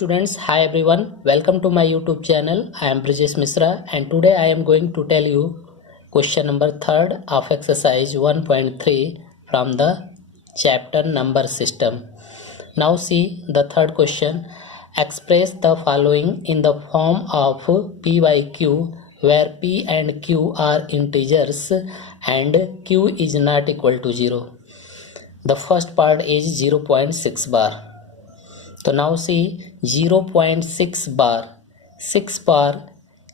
students, hi everyone, welcome to my YouTube channel. I am Brijesh Misra and today I am going to tell you question number 3rd of exercise 1.3 from the chapter number system. Now see the third question. Express the following in the form of P by Q where P and Q are integers and Q is not equal to 0. The first part is 0.6 bar. So now see 0.6 bar, 6 bar,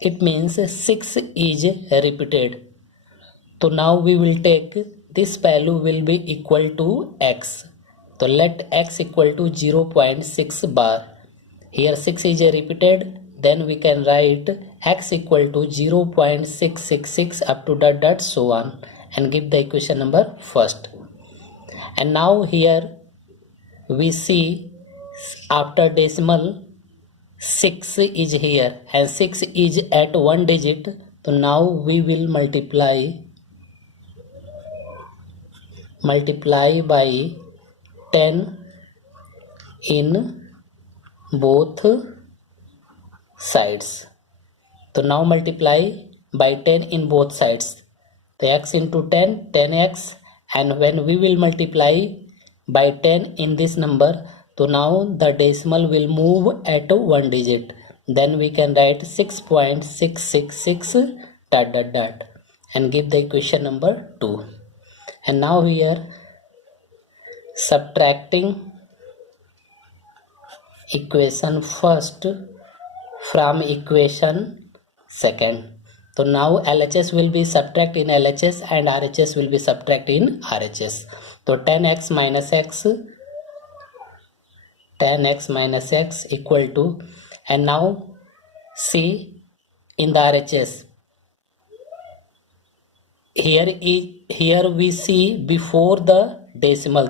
it means 6 is repeated. So now we will take this value will be equal to x. So let x equal to 0.6 bar. Here 6 is repeated, then we can write x equal to 0.666 up to dot so on and give the equation number first. And now here we see after decimal 6 is here and 6 is at one digit. So now we will multiply by 10 in both sides. So now multiply by 10 in both sides. The x into 10, 10x, and when we will multiply by 10 in this number, so now the decimal will move at one digit. Then we can write 6.666 dot and give the equation number 2. And now here subtracting equation first from equation second. So now LHS will be subtract in LHS and RHS will be subtract in RHS. So 10x minus x equal to, and now see in the RHS here we see before the decimal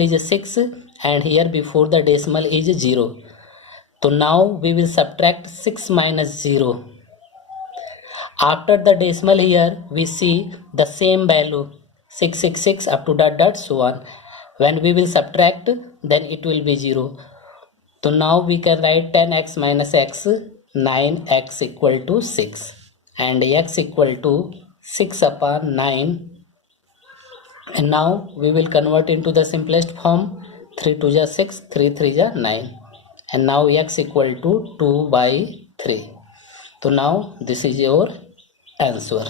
is 6 and here before the decimal is 0. So now we will subtract 6 minus 0. After the decimal here we see the same value 666 up to dot so on. When we will subtract, then it will be 0. So now we can write 10x minus x, 9x equal to 6 and x equal to 6 upon 9. And now we will convert into the simplest form. 3 2 is 6, 3 3 is 9. And now x equal to 2 by 3. So now this is your answer.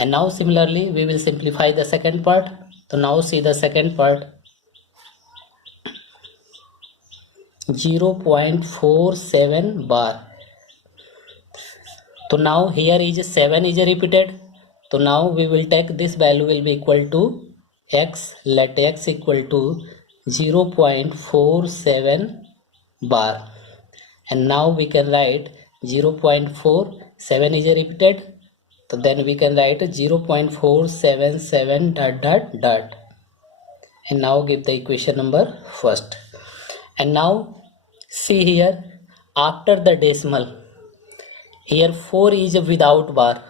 And now similarly we will simplify the second part. So now see the second part. 0.47 bar. So now here is 7 is repeated. So now we will take this value will be equal to x. Let x equal to 0.47 bar. And now we can write 0.4. 7 is repeated. So then we can write 0.477 dot and now give the equation number first. And now see here after the decimal here 4 is without bar.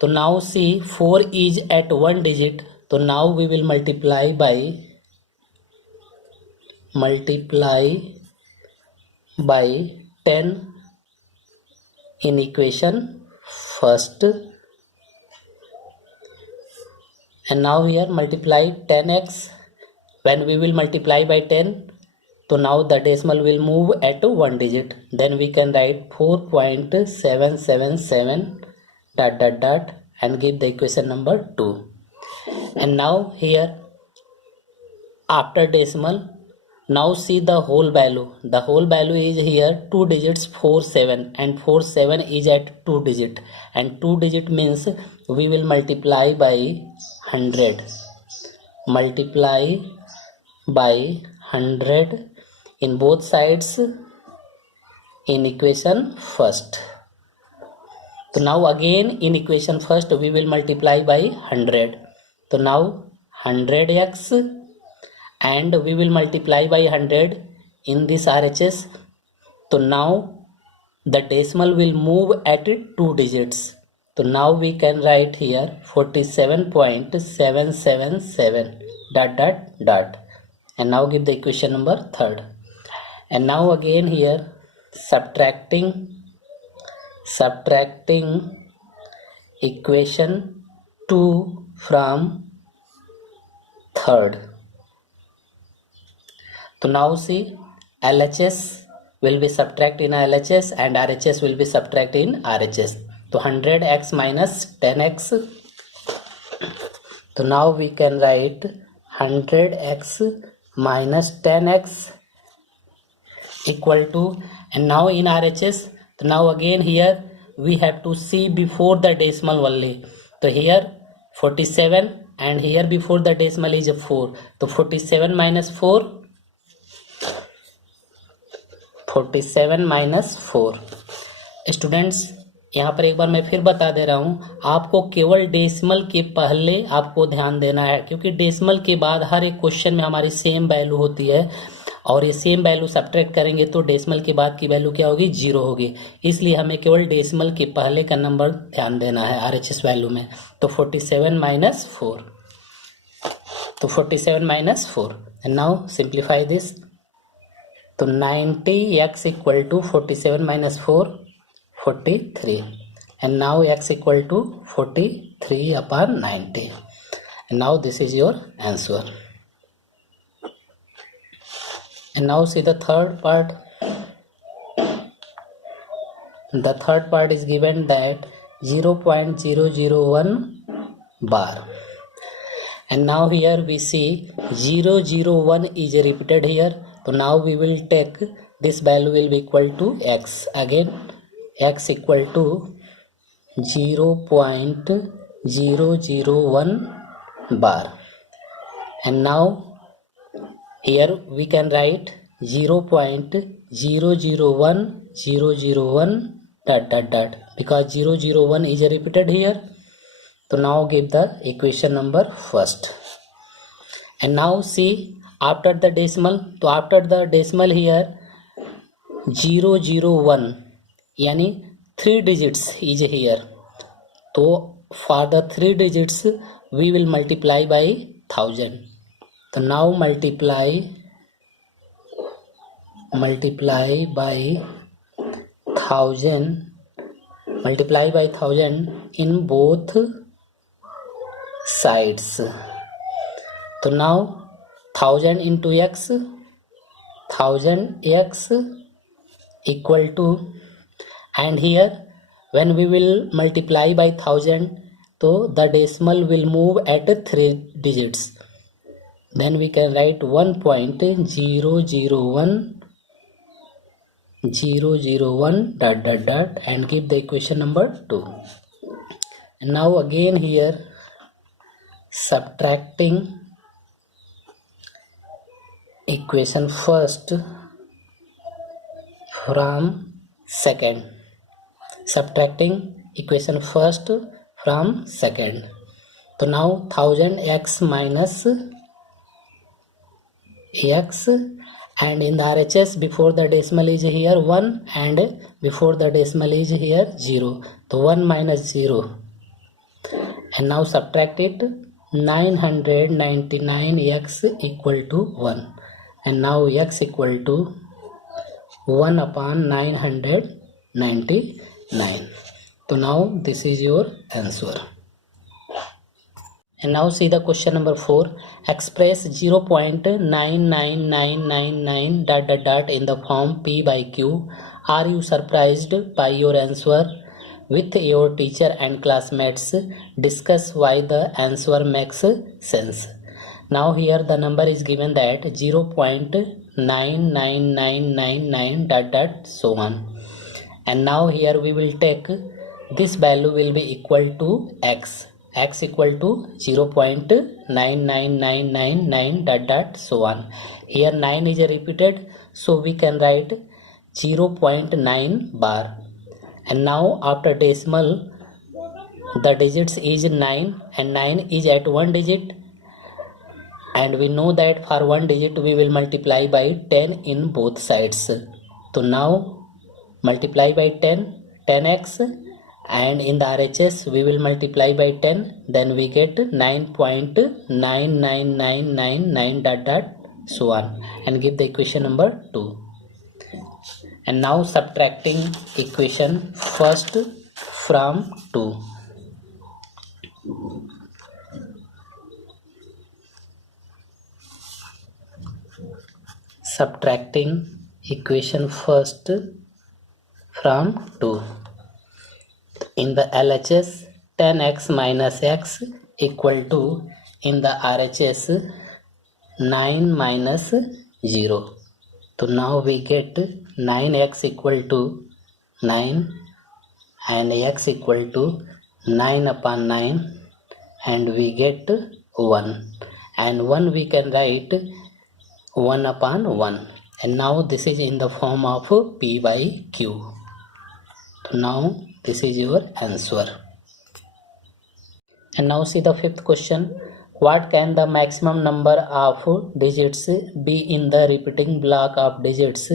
So now see 4 is at one digit. So now we will multiply by 10 in equation first. And now here multiply 10x. When we will multiply by 10, so now the decimal will move at one digit. Then we can write 4.777 dot and give the equation number 2. And now here after decimal, now see the whole value. The whole value is here 2 digits 47 and 47 is at 2 digit. And 2 digit means we will multiply by 100. Multiply by 100 in both sides in equation first. So now again in equation first we will multiply by 100. So now 100x and we will multiply by 100 in this RHS. So now the decimal will move at 2 digits. So now we can write here 47.777 dot and now give the equation number third. And now again here subtracting equation 2 from third. So now see, LHS will be subtract in LHS and RHS will be subtract in RHS. So 100x minus 10x. So now we can write 100x minus 10x equal to, and now in RHS, so now again here we have to see before the decimal only. So here 47 and here before the decimal is a 4. So 47 minus 4. 47 minus 4. Students यहाँ पर एक बार मैं फिर बता दे रहा हूँ, आपको केवल डेसिमल के पहले आपको ध्यान देना है, क्योंकि डेसिमल के बाद हर एक क्वेश्चन में हमारी सेम वैल्यू होती है और ये सेम वैल्यू सब्ट्रैक्ट करेंगे तो डेसिमल के बाद की वैल्यू क्या होगी, 0 होगी. इसलिए हमें केवल डेसिमल के पहले का नंबर ध्यान देना है RHS वैल्यू में. तो 47 माइनस 4. तो 47 minus 4 and now simplify this. तो 90x equal to 47 minus 4 43 and now x equal to 43 upon 90 and now this is your answer. And now see the third part. The third part is given that 0.001 bar, and now here we see 001 is repeated here. So now we will take this value will be equal to x. Again x equal to 0.001 bar, and now here we can write 0.001001 ... because 001 is repeated here. So now give the equation number first, and now see after the decimal. तो after the decimal here 001 यानी 3 digits is here. तो for the 3 digits we will multiply by 1000. तो now multiply by 1000 in both sides. तो now 1000 into x, 1000x equal to, and here when we will multiply by 1000, so the decimal will move at 3 digits. Then we can write 1.001 ... and give the equation number 2. And now again here subtracting equation first from second. Subtracting equation first from second. So now 1000x minus x, and in the RHS before the decimal is here 1 and before the decimal is here 0. So 1 minus 0, and now subtract it. 999x equal to 1, and now x equal to 1 upon 999. So now this is your answer. And now see the question number 4. Express 0.99999 ... in the form P by Q. Are you surprised by your answer? With your teacher and classmates, discuss why the answer makes sense. Now here the number is given that 0.99999 ... so on. And now here we will take this value will be equal to x. X equal to 0.99999 ... so on. Here 9 is repeated, so we can write 0.9 bar. And now after decimal the digits is 9 and 9 is at 1 digit, and we know that for 1 digit we will multiply by 10 in both sides. So now multiply by 10x, and in the RHS we will multiply by 10, then we get 9.99999 ... so on, and give the equation number 2. And now subtracting equation first from 2. Subtracting equation first from 2. In the LHS, 10x minus x equal to, in the RHS, 9 minus 0. So now we get 9x equal to 9 and x equal to 9 upon 9, and we get 1, and 1 we can write 1 upon 1, and now this is in the form of p by q. So now this is your answer. And now see the fifth question. What can the maximum number of digits be in the repeating block of digits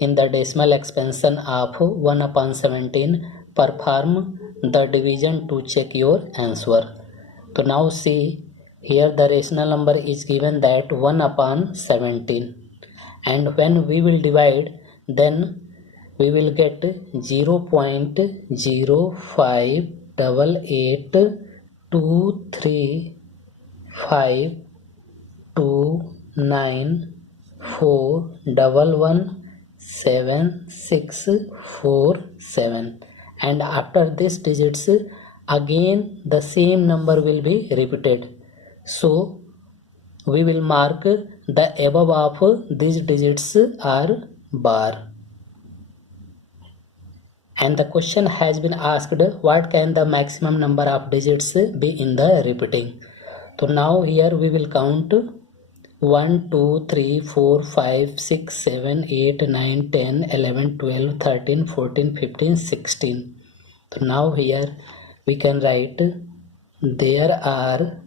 in the decimal expansion of 1 upon 17? Perform the division to check your answer. So now see, here the rational number is given that 1 upon 17, and when we will divide, then we will get 0.052394294117647, and after these digits again the same number will be repeated. So we will mark the above of these digits are bar. And the question has been asked, what can the maximum number of digits be in the repeating? So now here we will count 1, 2, 3, 4, 5, 6, 7, 8, 9, 10, 11, 12, 13, 14, 15, 16. So now here we can write there are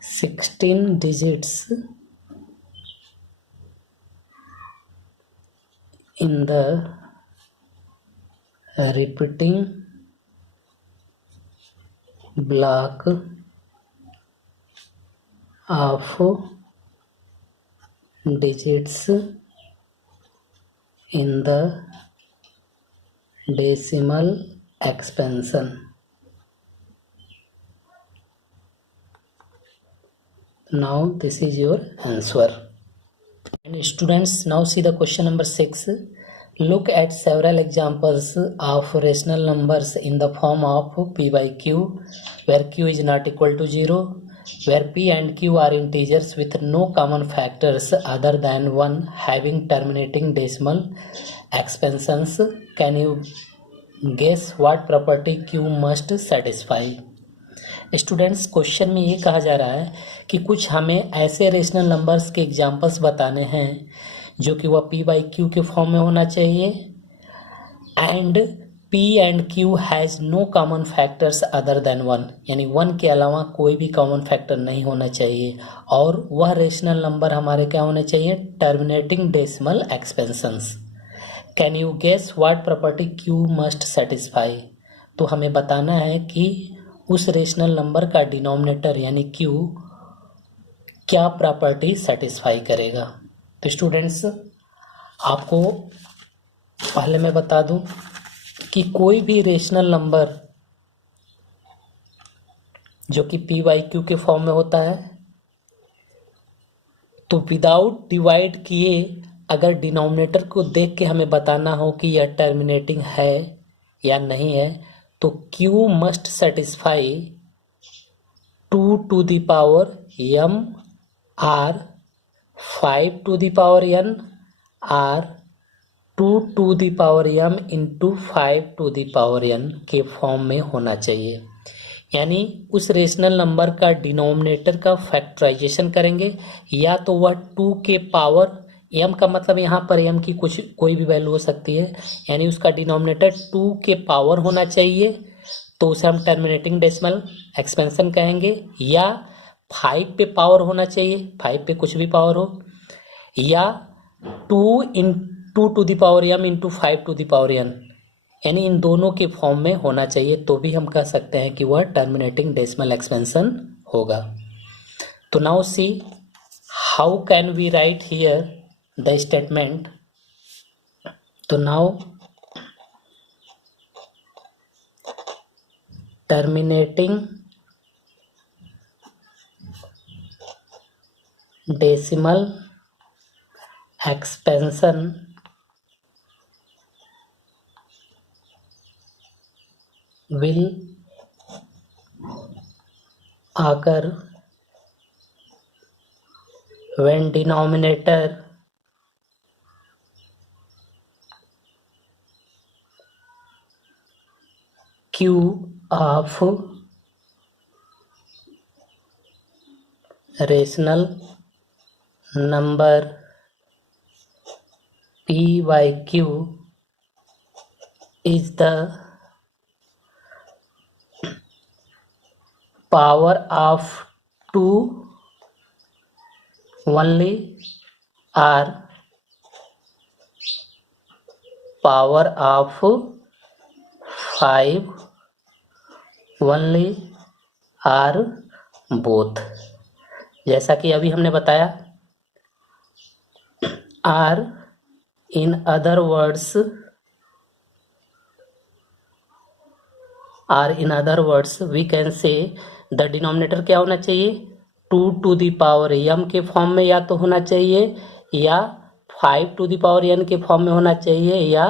16 digits in the repeating block of digits in the decimal expansion. Now this is your answer. And students, now see the question number 6. Look at several examples of rational numbers in the form of p by q, where q is not equal to 0, where p and q are integers with no common factors other than 1, having terminating decimal expansions. Can you guess what property q must satisfy? Students, question में ये कहा जा रहा है कि कुछ हमें ऐसे रेशनल नंबर्स के एग्जांपल्स बताने हैं जो कि वह p बाई क्यू के फॉर्म में होना चाहिए, and p and q has no common factors other than 1, यानी 1 के अलावा कोई भी कॉमन फैक्टर नहीं होना चाहिए, और वह रेशनल नंबर हमारे क्या होने चाहिए? Terminating decimal expansions. Can you guess what property q must satisfy? तो हमें बताना है कि उस रेशनल नंबर का डिनोमिनेटर यानी q क्या प्रॉपर्टी सेटिस्फाई करेगा. तो स्टूडेंट्स, आपको पहले मैं बता दूं कि कोई भी रेशनल नंबर जो कि p बाई क्यू के फॉर्म में होता है, तो विदाउट डिवाइड किए अगर डिनोमिनेटर को देख के हमें बताना हो कि यह टर्मिनेटिंग है या नहीं है, तो q must satisfy 2 to the power m r 5 to the power n r 2 to the power m into 5 to the power n के फॉर्म में होना चाहिए. यानी उस रेशनल नंबर का डिनोमिनेटर का फैक्टराइजेशन करेंगे, या तो वह 2 के पावर m का मतलब यहाँ पर m की कोई भी वैल्यू हो सकती है, यानी उसका डिनोमिनेटर 2 के पावर होना चाहिए, तो उसे हम टर्मिनेटिंग डेसिमल एक्सपेंशन कहेंगे, या 5 पे पावर होना चाहिए, 5 पे कुछ भी पावर हो, या 2 to the power m into 5 to the power n, यानी इन दोनों के फॉर्म में होना चाहिए, तो भी हम कह सकते हैं कि वह टर्मिनेटिंग डेसिमल एक्सपेंशन होगा. तो now see how can we write here the statement तो now terminating decimal expansion will occur when denominator q of rational number p by q is the power of 2 only or power of 5 only or both। जैसा कि अभी हमने बताया, or in other words we can say the denominator क्या होना चाहिए, 2 to the power m के form में या तो होना चाहिए या 5 to the power n के फॉर्म में होना चाहिए या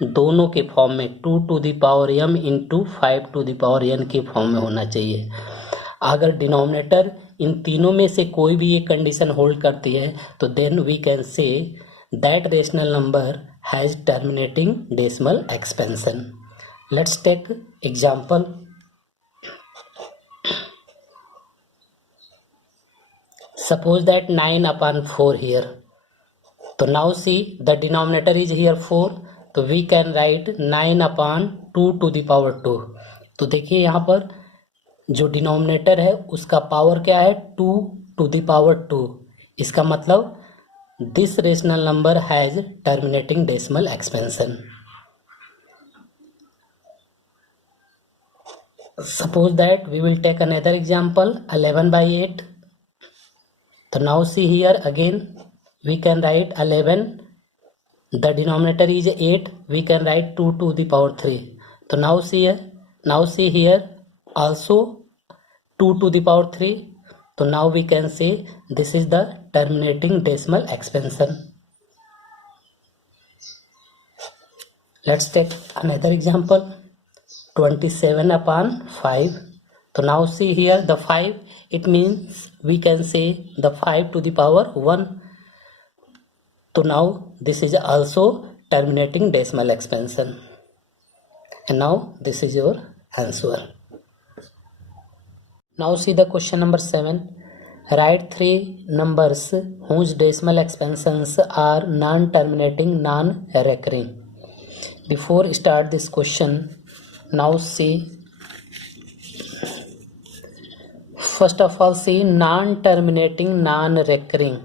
दोनों के फॉर्म में 2 to the power m into 5 to the power n के फॉर्म में होना चाहिए। अगर डिनोमिनेटर इन तीनों में से कोई भी एक कंडीशन होल्ड करती है तो then we can say that rational number has terminating decimal expansion. Let's take example. Suppose that 9 upon 4 here. So now see the denominator is here 4, तो we can write 9 upon 2 to the power 2। तो देखिए यहाँ पर जो denominator है उसका power क्या है, 2 to the power 2। इसका मतलब this rational number has terminating decimal expansion. Suppose that we will take another example, 11 by 8। So now see here again we can write 11, the denominator is 8, we can write 2 to the power 3। So now see here also 2 to the power 3। So now we can say this is the terminating decimal expansion। Let's take another example, 27 upon 5। So now see here the 5, it means we can say the 5 to the power 1। So now this is also terminating decimal expansion, and now this is your answer। Now see the question number 7, write 3 numbers whose decimal expansions are non-terminating, non-recurring। Before start this question, now see, first of all see non-terminating, non-recurring,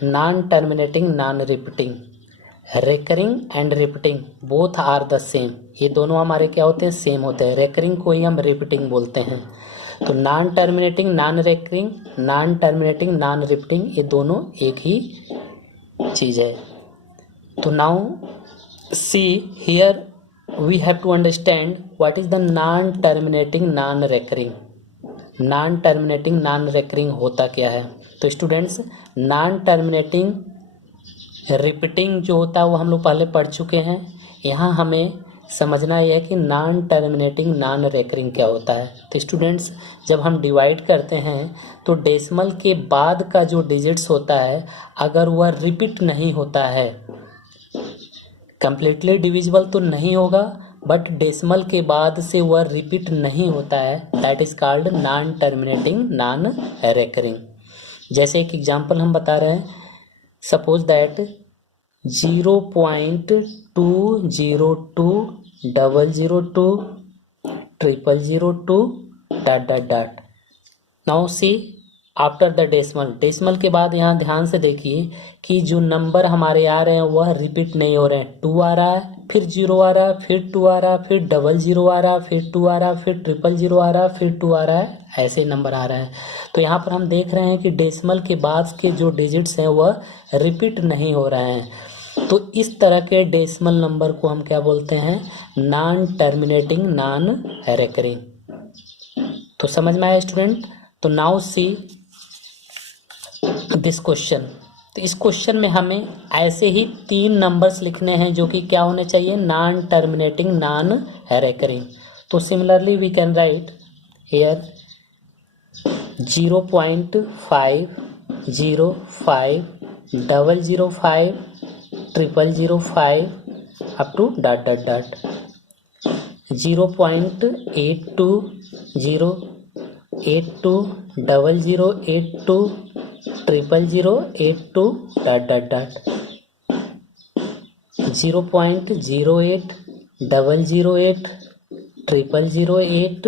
non-terminating, non-repeating, recurring and repeating both are the same। ये दोनों हमारे क्या होते हैं, same होते हैं। recurring को ही हम repeating बोलते हैं। तो non-terminating, non-recurring, non-terminating, non-repeating ये दोनों एक ही चीज है। तो now see here we have to understand what is the non-terminating, non-recurring। Non terminating non recurring होता क्या है। तो स्टूडेंट्स नॉन टर्मिनेटिंग रिपीटिंग जो होता है वो हम लोग पहले पढ़ चुके हैं। यहाँ हमें समझना यह है कि नॉन टर्मिनेटिंग नॉन रेकरिंग क्या होता है। तो स्टूडेंट्स जब हम डिवाइड करते हैं तो डेसिमल के बाद का जो डिजिट्स होता है अगर वह रिपीट नहीं होता है, कंप्लीटली डिविजिबल तो नहीं होगा बट डेसिमल के बाद से वह रिपीट नहीं होता है, that is called non terminating non recurring. जैसे एक एग्जांपल हम बता रहे हैं, suppose that 0.20200200200000000। Now see after the decimal, decimal के बाद यहाँ ध्यान से देखिए कि जो नंबर हमारे आ रहे हैं वह रिपीट नहीं हो रहे हैं। 2 आ रहा है, फिर 0 आ रहा है, फिर 2 आ रहा है, फिर 00 आ रहा है, फिर 2 आ रहा है, फिर 000 आ रहा है, फिर 2 आ रहा है, ऐसे नंबर आ रहा है। तो यहाँ पर हम देख रहे हैं कि डेसिमल के बाद के जो डिजिट्स हैं वह रिपीट नहीं हो रहे हैं। तो इस तरह के डेसिमल नंबर को हम क्या बोलते हैं, नॉन टर्मिनेटिंग नॉन रेकरिंग। तो समझ में आया स्टूडेंट। तो नाउ सी दिस क्वेश्चन। तो इस क्वेश्चन में हमें ऐसे ही 3 नंबर्स लिखने हैं जो कि क्या होने चाहिए, नॉन टर्मिनेटिंग नॉन रेकरिंग। तो similarly we can write here 0.5 05 005 005 up to ... 0.82 082 0082 0082 ... 0.08 008 0008 ...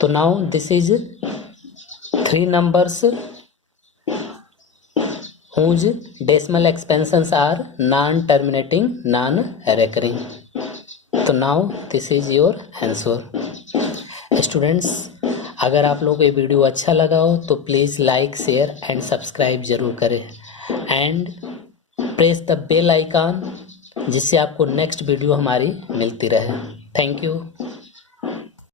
तो now this is 3 numbers whose decimal expansions are non-terminating non-recurring. तो now this is your answer. Students, अगर आप लोगों को ये वीडियो अच्छा लगा हो तो please like share and subscribe जरूर करें and press the bell icon, जिससे आपको नेक्स्ट वीडियो हमारी मिलती रहे। Thank you.